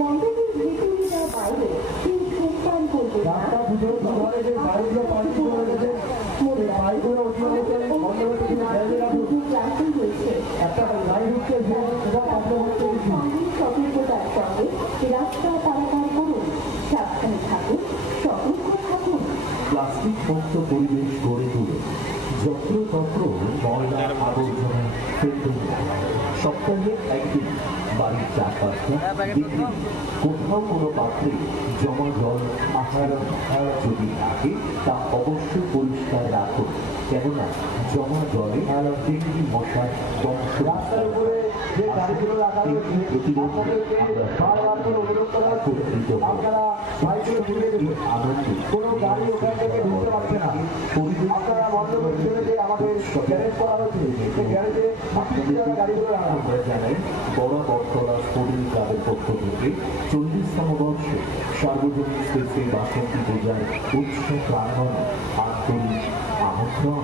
মণ্ডপের ভিতরে বা বাইরে কেউ ধূমপান করবে না। সতর্কতার সঙ্গে রাস্তা পারাপার করুন, সাবধানে থাকুন, সতর্ক থাকুন। প্লাস্টিক মুক্ত পরিবেশ গড়ে তুলে যত্রতত্র ময়লা আবর্জনা ফেলতে সপ্তাহে একদিন বাড়ির চারপাশে কোথাও কোনো পাত্রে জমা জল আহার যদি থাকে তা অবশ্যই পরিষ্কার রাখুন, কেননা জমা জলে ডেঙ্গি মশার বংশ কোনো গাড়ি ওখান থেকে ঢুকতে পারছে না। আপনারা মণ্ডপের ছেড়ে আমাদের গ্যারেজ করা হচ্ছে, সেই গ্যারেজে গাড়িগুলো জানাই বড় বটতলা স্পোর্টিং ক্লাবের পক্ষ থেকে 40তম বর্ষে সার্বজনীন স্পেসে বাসন্তী পূজার উৎসব প্রাঙ্গণে আন্তরিক আমন্ত্রণ।